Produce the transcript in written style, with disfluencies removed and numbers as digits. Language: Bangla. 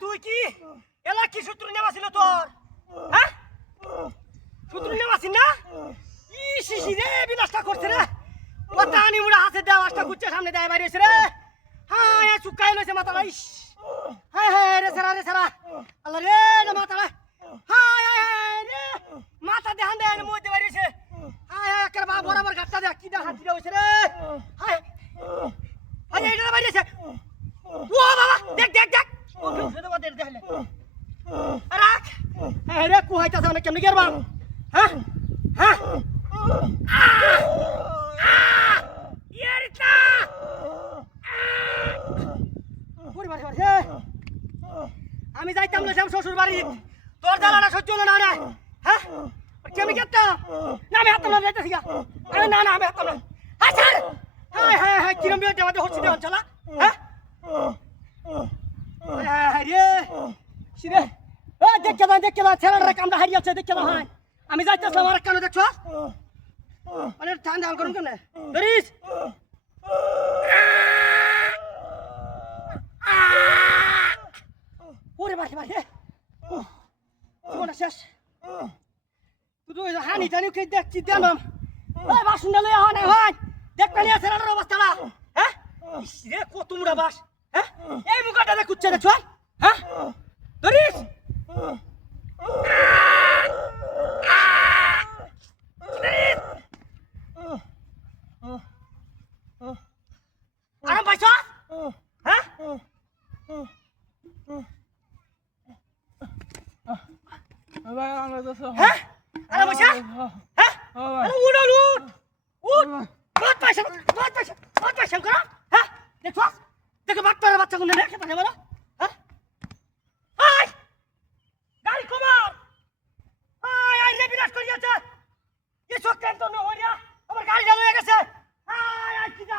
তুই কি এলা কি শত্রু নেওয়াছিল তোর? হ্যাঁ, শত্রু নেওয়াছিল না? ইসি রে বিনাশটা করছে রে। ওতানি মুড়া হাতে দেওয়াসটা গুচ্ছে সামনে দেয় বাইরে এসে রে। হ্যাঁ চুকাই লইছে মাথাটা। ইস হায় হায় রে সারা আল্লাহ রে মাথাটা। হায় হায় হায় রে মাথা দেখান দেয় মধ্যে বাইরে এসে। হায় হায় একের বা বরাবর গাছটা দেখ কি দেখা দিলে হয়েছে রে। হায় হায় এটা বাইরে এসে। ও বাবা দেখ দেখ দেখ রাখ রে কুহাইতাছে অনেক কেমনি গেরবা। হ্যাঁ হ্যাঁ আমি যাইতাম না শ্বশুর বাড়ি, তোর জ্বালাটা সহ্য হলো না। হ্যাঁ কেমনি কেটটা না আমি হাতাম না যাইতেছি না না আমি হাতাম না। হ্যাঁ হ্যাঁ হ্যাঁ কিরম বিয়ে আমাদের হচ্ছে দেওয়ান চলা। হ্যাঁ দেখে না ছেলেরা কামড়া হারিয়েছে দেখে না। হয় আমি যাইতেছিলাম আর কেন দেখছো মানে ঠান্ডা হাল করুন কেন ধরিস। ওরে বাড়ি বাড়ি শেষ তুই হানি টানি কে দেখছি দেনাম বাসুন্ডা লইয়া হয় না হয় দেখ পেলে ছেলেটার অবস্থাটা। হ্যাঁ রে কত মুড়া বাস। হ্যাঁ এই মুখাটা দেখুচ্ছে দেখছো। হ্যাঁ ধরিস আরাম পাইছ। হ্যাঁ হ্যাঁ আরাম পাইছ। হ্যাঁ উঠ উঠ উঠ বাত পাইছ করা। হ্যাঁ দেখছ দেখে বাট পাড়া বাচ্চা গুলো রেখে থাকে বলো। হ্যাঁ আয় গাড়ি কমাও আয় আয় রে বিনাশ করিয়াছে। এই চক্রান্ত ন হইয়া আমার গাড়ি চালু হয়ে গেছে। আয় আয় কি যা